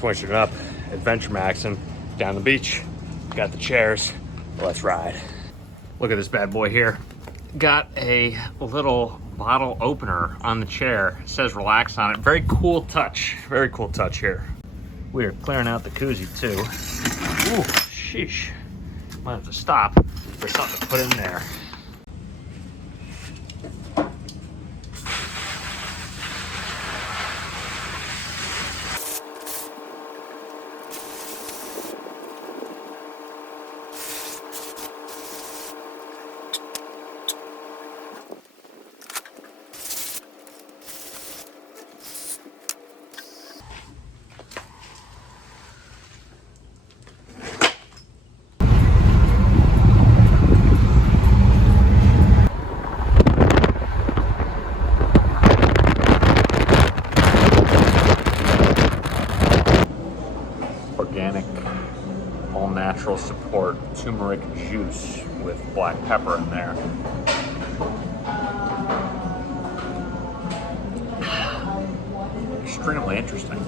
switching it up, adventure maxing down the beach. Got the chairs, let's ride. Look at this bad boy here. Got a little bottle opener on the chair. It says relax on it. Very cool touch here. We are clearing out the koozie too. Ooh, sheesh. Might have to stop for something to put in there. Organic, all-natural support turmeric juice with black pepper in there. Extremely interesting.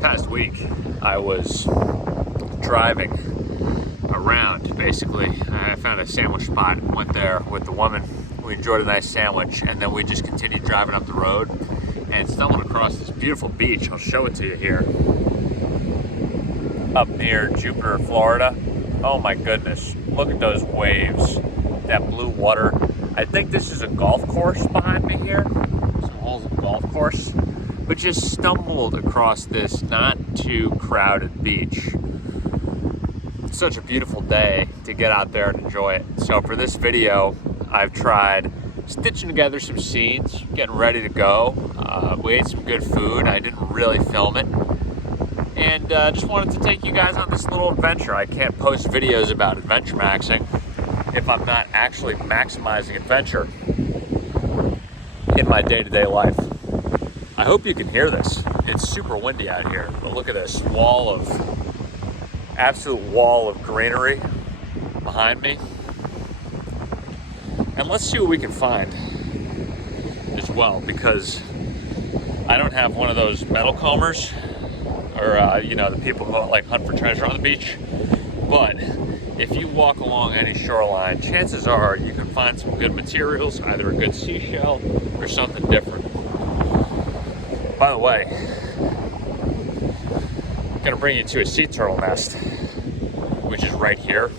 Past week, I was driving around, basically. I found a sandwich spot and went there with the woman. We enjoyed a nice sandwich, and then we just continued driving up the road and stumbled across this beautiful beach. I'll show it to you here. Up near Jupiter, Florida. Oh my goodness, look at those waves, that blue water. I think this is a golf course behind me here. Some holes of a golf course. But just stumbled across this not too crowded beach. Such a beautiful day to get out there and enjoy it. So for this video, I've tried stitching together some scenes, getting ready to go. We ate some good food. I didn't really film it. And just wanted to take you guys on this little adventure. I can't post videos about adventure maxing if I'm not actually maximizing adventure in my day-to-day life. I hope you can hear this. It's super windy out here, but look at this absolute wall of greenery behind me. And let's see what we can find as well, because I don't have one of those metal combers or, you know, the people who like hunt for treasure on the beach. But if you walk along any shoreline, chances are you can find some good materials, either a good seashell or something different. By the way, I'm gonna bring you to a sea turtle nest, which is right here.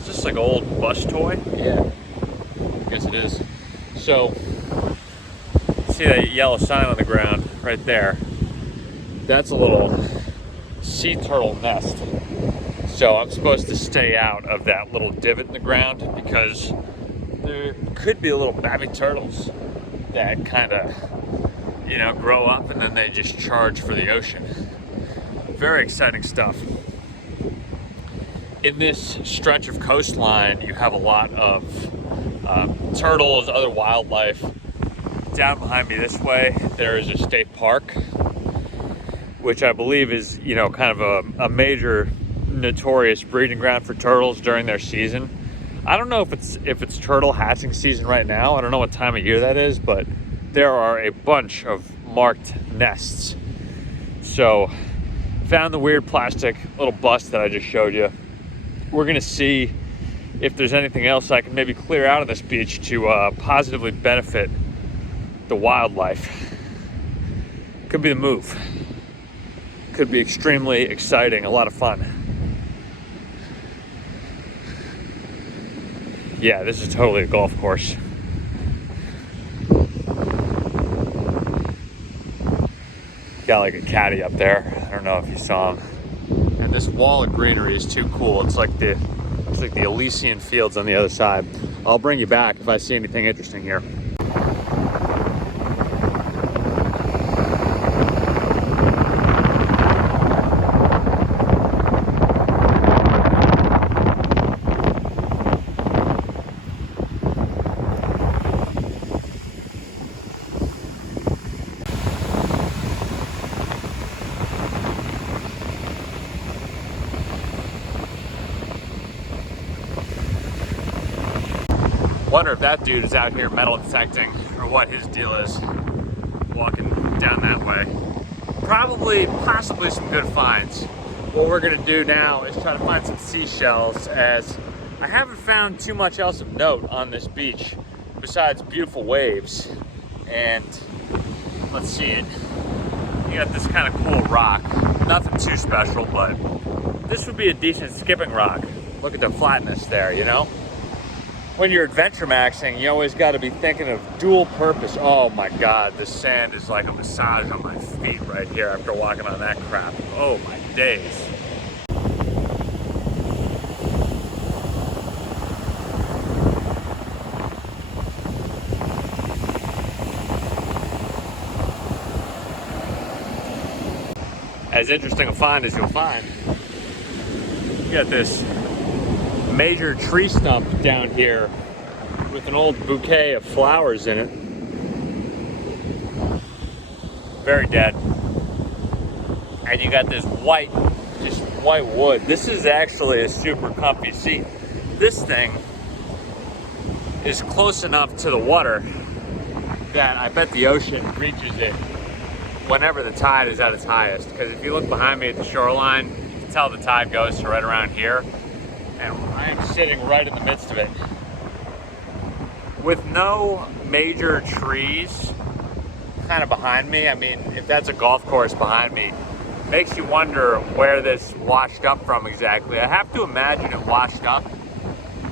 Is this like an old bus toy? Yeah, I guess it is. So, see that yellow sign on the ground right there? That's a little sea turtle nest. So I'm supposed to stay out of that little divot in the ground because there could be little baby turtles that kind of, you know, grow up and then they just charge for the ocean. Very exciting stuff. In this stretch of coastline, you have a lot of turtles, other wildlife. Down behind me this way, there is a state park, which I believe is, you know, kind of a major notorious breeding ground for turtles during their season. I don't know if it's turtle hatching season right now. I don't know what time of year that is, but there are a bunch of marked nests. So, found the weird plastic little bus that I just showed you. We're gonna see if there's anything else I can maybe clear out of this beach to positively benefit the wildlife. Could be the move. Could be extremely exciting, a lot of fun. Yeah, this is totally a golf course. Got like a caddy up there. I don't know if you saw him. And this wall of greenery is too cool. It's like the Elysian fields on the other side. I'll bring you back if I see anything interesting here. Wonder if that dude is out here metal detecting or what his deal is walking down that way. Probably, possibly some good finds. What we're gonna do now is try to find some seashells, as I haven't found too much else of note on this beach besides beautiful waves. And let's see it. You got this kind of cool rock. Nothing too special, but this would be a decent skipping rock. Look at the flatness there, you know? When you're adventure maxing, you always got to be thinking of dual purpose. Oh my God, this sand is like a massage on my feet right here after walking on that crap. Oh my days. As interesting a find as you'll find. You got this major tree stump down here with an old bouquet of flowers in it. Very dead. And you got this white, just white wood. This is actually a super comfy seat. This thing is close enough to the water that I bet the ocean reaches it whenever the tide is at its highest. Because if you look behind me at the shoreline, you can tell the tide goes to right around here. And I am sitting right in the midst of it. With no major trees kind of behind me. I mean, if that's a golf course behind me, makes you wonder where this washed up from exactly. I have to imagine it washed up,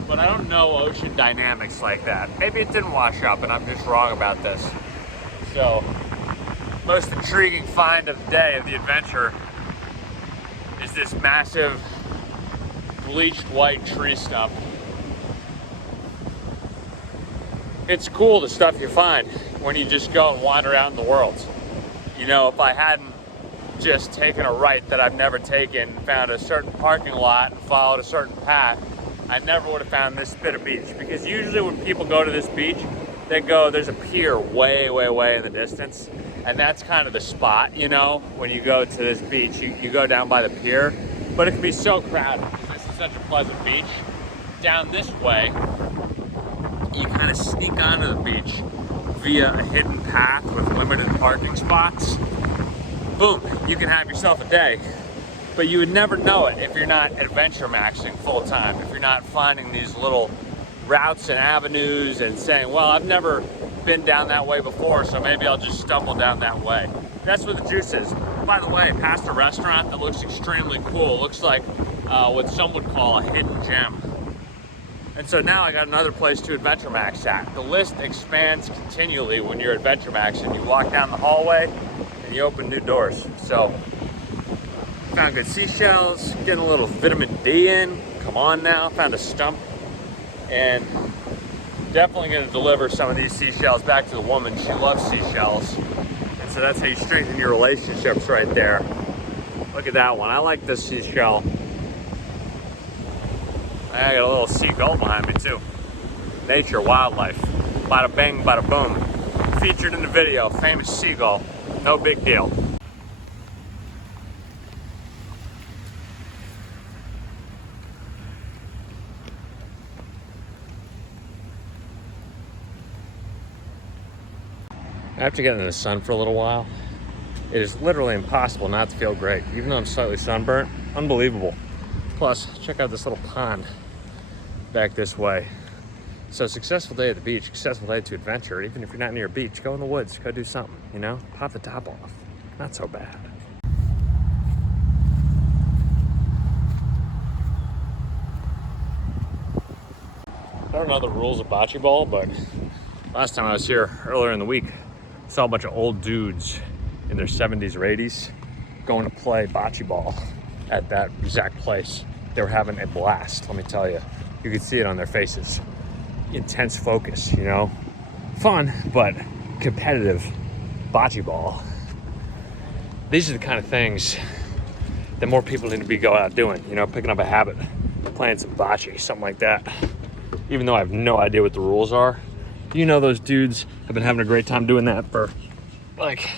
but I don't know ocean dynamics like that. Maybe it didn't wash up and I'm just wrong about this. So, most intriguing find of the day of the adventure is this massive bleached white tree stump. It's cool the stuff you find when you just go and wander out in the world. You know, if I hadn't just taken a right that I've never taken, found a certain parking lot, followed a certain path, I never would have found this bit of beach. Because usually when people go to this beach, they go, there's a pier way, way, way in the distance. And that's kind of the spot, you know, when you go to this beach, you go down by the pier, but it can be so crowded because this is such a pleasant beach. Down this way, you kind of sneak onto the beach via a hidden path with limited parking spots. Boom, you can have yourself a day. But you would never know it if you're not adventure maxing full time, if you're not finding these little routes and avenues and saying, well, I've never been down that way before, so maybe I'll just stumble down that way. That's what the juice is. By the way, past a restaurant that looks extremely cool. It looks like what some would call a hidden gem. And so now I got another place to adventure max at. The list expands continually when you're adventure maxing. You walk down the hallway and you open new doors. So, found good seashells, getting a little vitamin D in. Come on now, found a stump. And definitely gonna deliver some of these seashells back to the woman. She loves seashells. And so that's how you strengthen your relationships right there. Look at that one, I like this seashell. I got a little seagull behind me too. Nature, wildlife, bada bang, bada boom. Featured in the video, famous seagull, no big deal. After getting in the sun for a little while, it is literally impossible not to feel great. Even though I'm slightly sunburnt, unbelievable. Plus, check out this little pond back this way. So successful day at the beach, successful day to adventure. Even if you're not near a beach, go in the woods, go do something, you know? Pop the top off. Not so bad. I don't know the rules of bocce ball, but last time I was here earlier in the week, I saw a bunch of old dudes in their 70s or 80s going to play bocce ball at that exact place. They were having a blast, let me tell you. You could see it on their faces. Intense focus, you know? Fun, but competitive bocce ball. These are the kind of things that more people need to be going out doing, you know, picking up a habit, playing some bocce, something like that. Even though I have no idea what the rules are. You know, those dudes have been having a great time doing that for like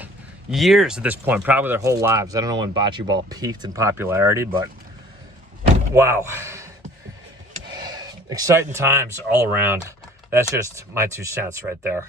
years at this point, probably their whole lives. I don't know when bocce ball peaked in popularity, but wow. Exciting times all around. That's just my 2 cents right there.